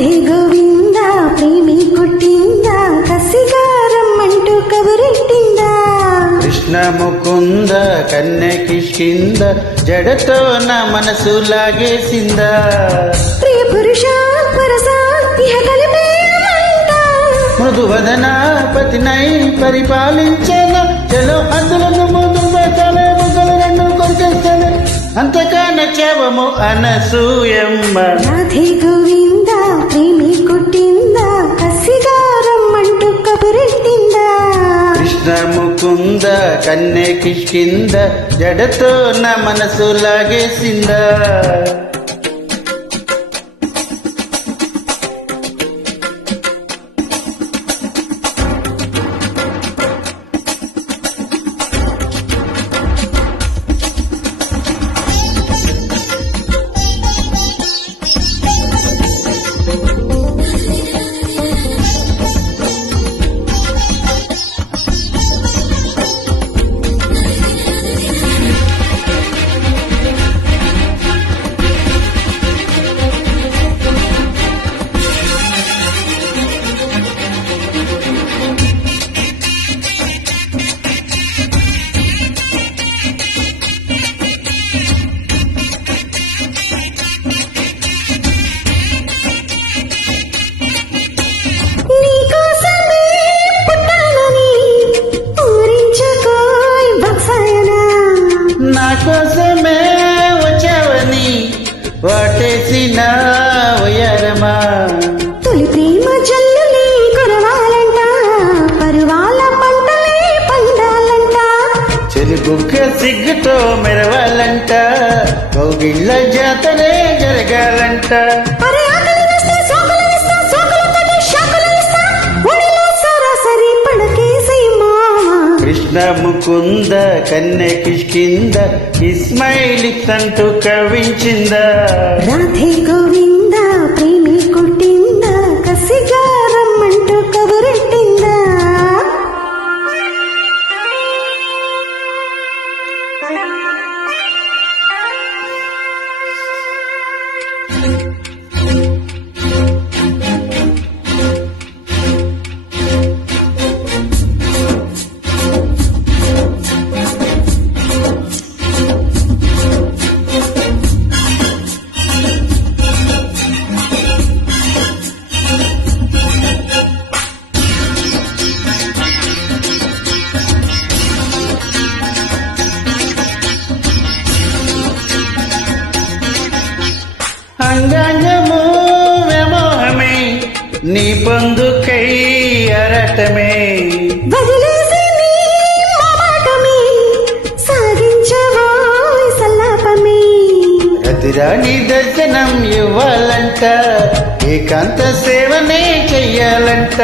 రాధే గోవింద ప్రేమి కొట్టిందా కసిగా రమ్మంటూ కబురెట్టిందా కృష్ణ ముకుంద కన్నె కిష్కింద జడతో నా మనసు లాగేసిందా ప్రియ పురుష పరసా ఇహ కలిపేమంట మృదువదన పతినై పరిపాలించన చలో అందులను ముందు పెట్టాలే బుగ్గలు రెండు కొరికేస్తానే అంతగా నచ్చావము అనసూయమ్మ రాధే గోవింద ప్రేమి కొట్టిందా కసిగా రమ్మంటూ కబురెట్టిందా కృష్ణ ముకుంద కన్నె కిష్కింద జడతో నా మనసు లాగేసిందా నీకోసమే పుట్టానని ఊరించుకోయ్ బక్సాయనా నా కోసమే వచ్చావని వాటేసిన వయ్యారమా తొలి ప్రేమ జల్లులే కురవాలంట పరువాల పంటలే పండాలంట చెలిబుగ్గ సిగ్గుతో మెరవాలంట కౌగిళ్ళ జాతరే జరగాలంట అరే ఆకలి వేస్తే సోకులు ఇస్తా సోకులతోటి షాకులు ఇస్తా ఒడిలో సరాసరి పడకేసై మావా కృష్ణ ముకుంద కన్నె కిష్కింద ఇస్మైలిక్స్ అంటూ కవించిందా రాధే గోవింద ప్రేమి కొట్టిందా కసిగా రమ్మంటూ కబురెట్టిందా అంగాంగము వ్యామోహమే నీ పొందుకై అరటమే వదిలేసి నీ మాటమే సాగించవోయ్ సల్లాపమే అతిరాని దర్శనం ఇవ్వాలంట ఏకాంత సేవనే చెయ్యాలంట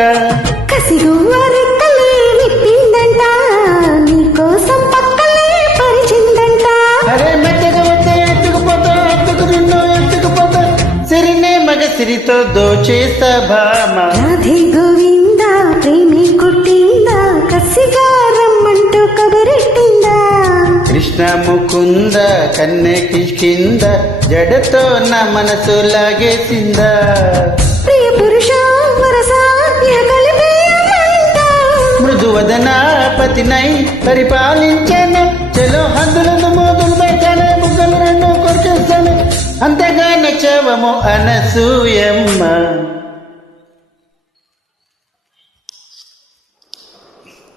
కసిగువ్వ రెక్కలే విప్పిందంట నీకోసం పక్కలే పరిచిందంట అరే మెత్తగా వస్తే ఎత్తుకుపోతా ఎత్తుకు నిన్ను ఎత్తుకుపోతా సిరినే మగ సిరితో దోచేస్తా భామ రాధే గోవింద ప్రేమి కొట్టిందా కసిగా రమ్మంటూ కబురెట్టిందా కృష్ణ ముకుంద కన్నె కిష్కింద జడతో నా మనసు లాగేసిందా ప్రియ పురుష వరస ఇహ కలిపేమంట మృదువదన పతినై పరిపాలించాను చలో అందులను మోదులు పెట్టాను బుగ్గలు రెండు కొరికేస్తాను అంతగా నచ్చవము అనసూయమ్మ